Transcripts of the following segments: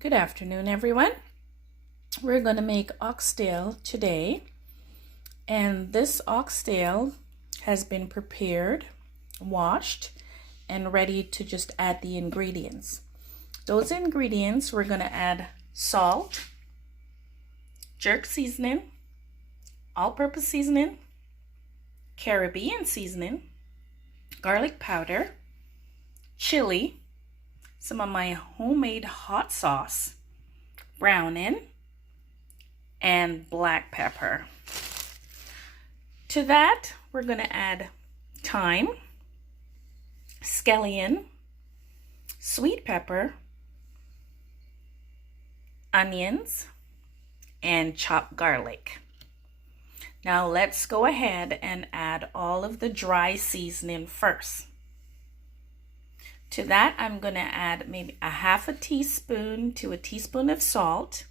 Good afternoon, everyone. We're going to make oxtail today, and this oxtail has been prepared, washed, and ready to just add the ingredients. Those ingredients, we're going to add salt, jerk seasoning, all-purpose seasoning, Caribbean seasoning, garlic powder, chili, some of my homemade hot sauce, browning, and black pepper. To that, we're going to add thyme, scallion, sweet pepper, onions, and chopped garlic. Now let's go ahead and add all of the dry seasoning first. To that, I'm going to add maybe a half a teaspoon to a teaspoon of salt,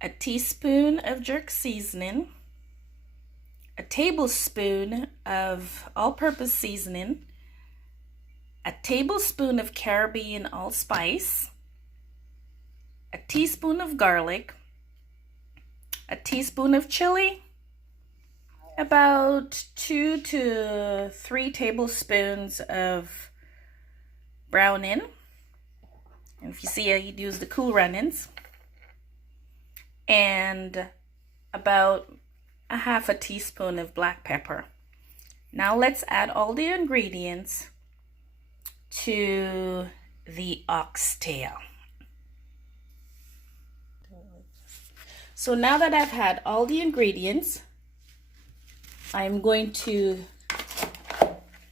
a teaspoon of jerk seasoning, a tablespoon of all-purpose seasoning, a tablespoon of Caribbean allspice, a teaspoon of garlic, a teaspoon of chili, about 2 to 3 tablespoons of browning, and if you see, I use the Cool Runnings, and about a half a teaspoon of black pepper. Now let's add all the ingredients to the oxtail. So now that I've had all the ingredients, I'm going to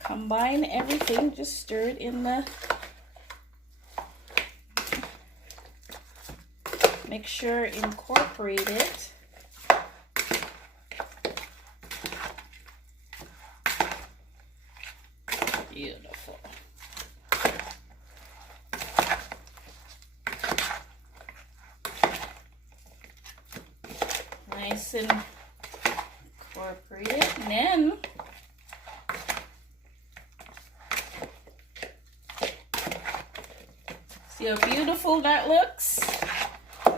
combine everything, just stir it in the, make sure incorporate it. Beautiful. Nice and incorporate it, and then see how beautiful that looks?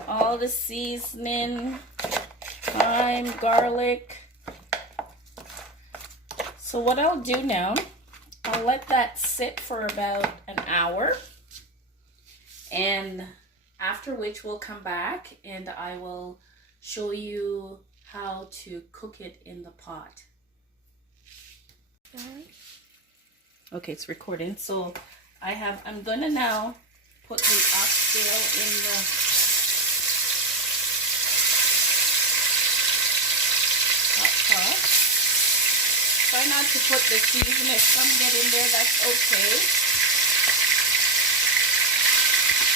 All the seasoning, thyme, garlic. So what I'll do now, I'll let that sit for about an hour, and after which we'll come back and I will show you how to cook it in the pot. Okay, it's recording. So I'm gonna now put the oxtail in the hot pot. Try not to put the seasoning. If some get in there, that's okay.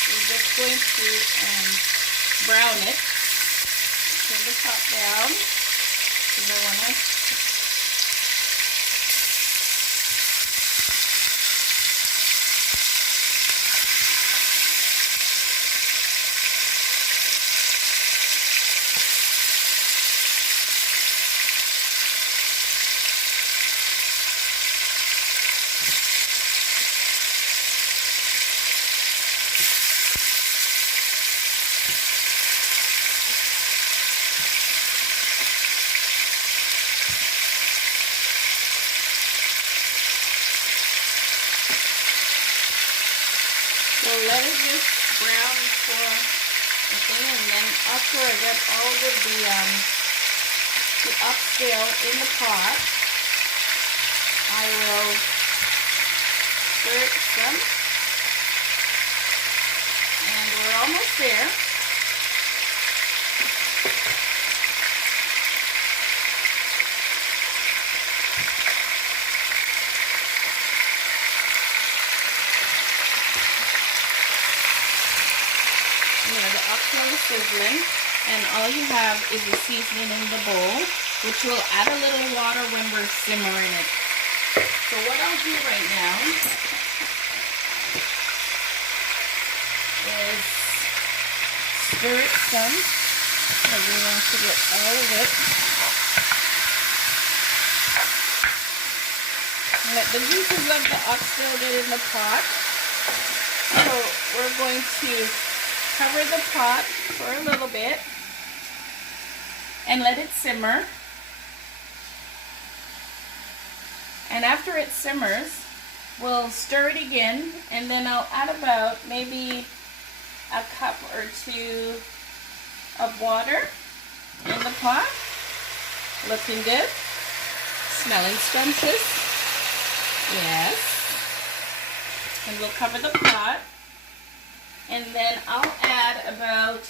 We're just going to brown it. Turn the top down because I want to. So let it just brown for the thing, and then after I get all of the oxtail in the pot, I will stir it some, and we're almost there. The oxtail is sizzling, and all you have is the seasoning in the bowl, which will add a little water when we're simmering it. So what I'll do right now is stir it some, because we want to get all of it. Let the juices of the oxtail get in the pot. So we're going to cover the pot for a little bit and let it simmer. And after it simmers, we'll stir it again, and then I'll add about maybe a cup or two of water in the pot. Looking good. Smelling scrumptious. Yes. And we'll cover the pot. And then I'll add about,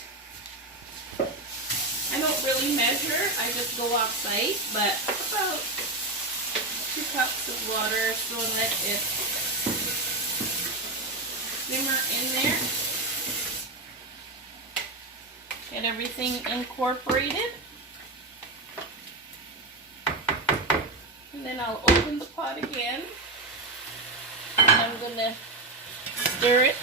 I don't really measure, I just go off site, but about 2 cups of water, so let it simmer in there. Get everything incorporated. And then I'll open the pot again. And I'm going to stir it.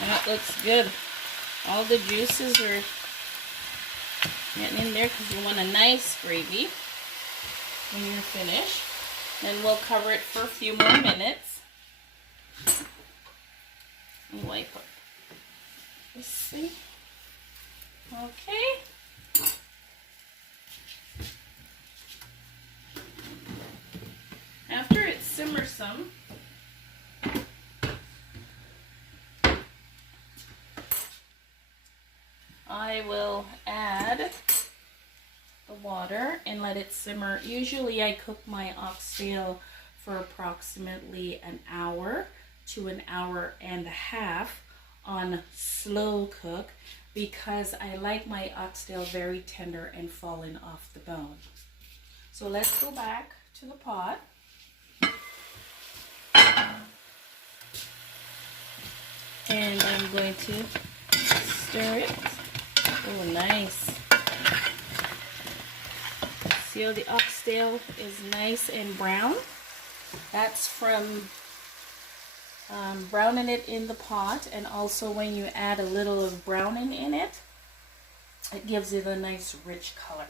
That looks good. All the juices are getting in there because you want a nice gravy when you're finished. Then we'll cover it for a few more minutes. And wipe up this thing. Okay. After it simmers some, I will add the water and let it simmer. Usually I cook my oxtail for approximately an hour to an hour and a half on slow cook because I like my oxtail very tender and falling off the bone. So let's go back to the pot. And I'm going to stir it. Oh, nice. See how the oxtail is nice and brown? That's from browning it in the pot, and also when you add a little of browning in it, it gives it a nice rich color.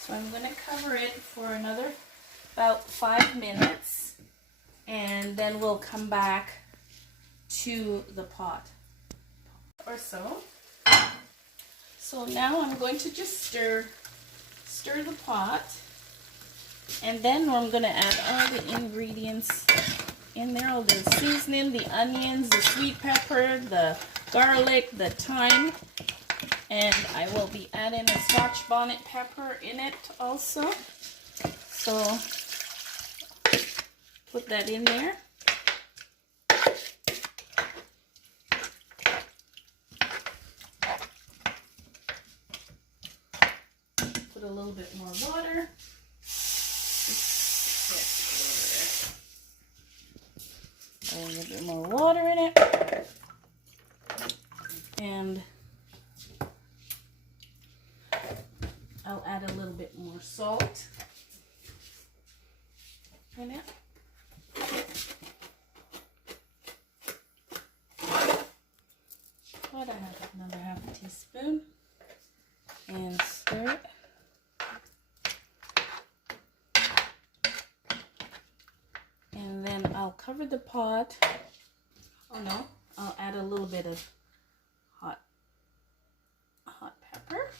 So I'm going to cover it for another about 5 minutes, and then we'll come back to the pot or so. So now I'm going to just stir the pot, and then I'm going to add all the ingredients in there, all the seasoning, the onions, the sweet pepper, the garlic, the thyme, and I will be adding a Scotch bonnet pepper in it also. So put that in there. Put a little bit more water. A little bit more water in it. And I'll add a little bit more salt in it. But I have another half a teaspoon. And stir it. And then I'll cover the pot. Oh no, I'll add a little bit of hot pepper.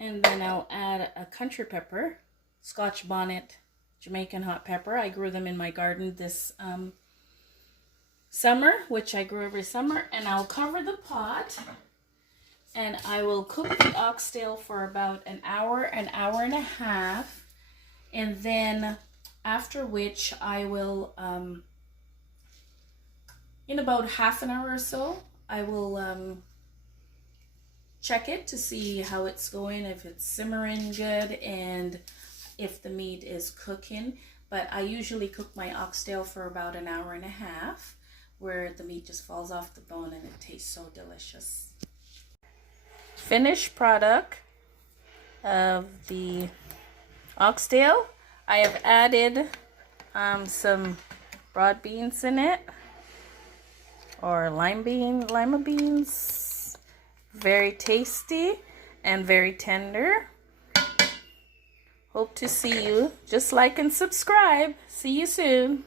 And then I'll add a country pepper, Scotch bonnet, Jamaican hot pepper. I grew them in my garden this summer, which I grew every summer. And I'll cover the pot, and I will cook the oxtail for about an hour and a half. And then after which I will, in about half an hour or so, I will check it to see how it's going, if it's simmering good, and if the meat is cooking. But I usually cook my oxtail for about an hour and a half, where the meat just falls off the bone and it tastes so delicious. Finished product of the oxtail. I have added some broad beans in it, or lima beans. Very tasty and very tender. Hope to see you. Just like and subscribe. See you soon.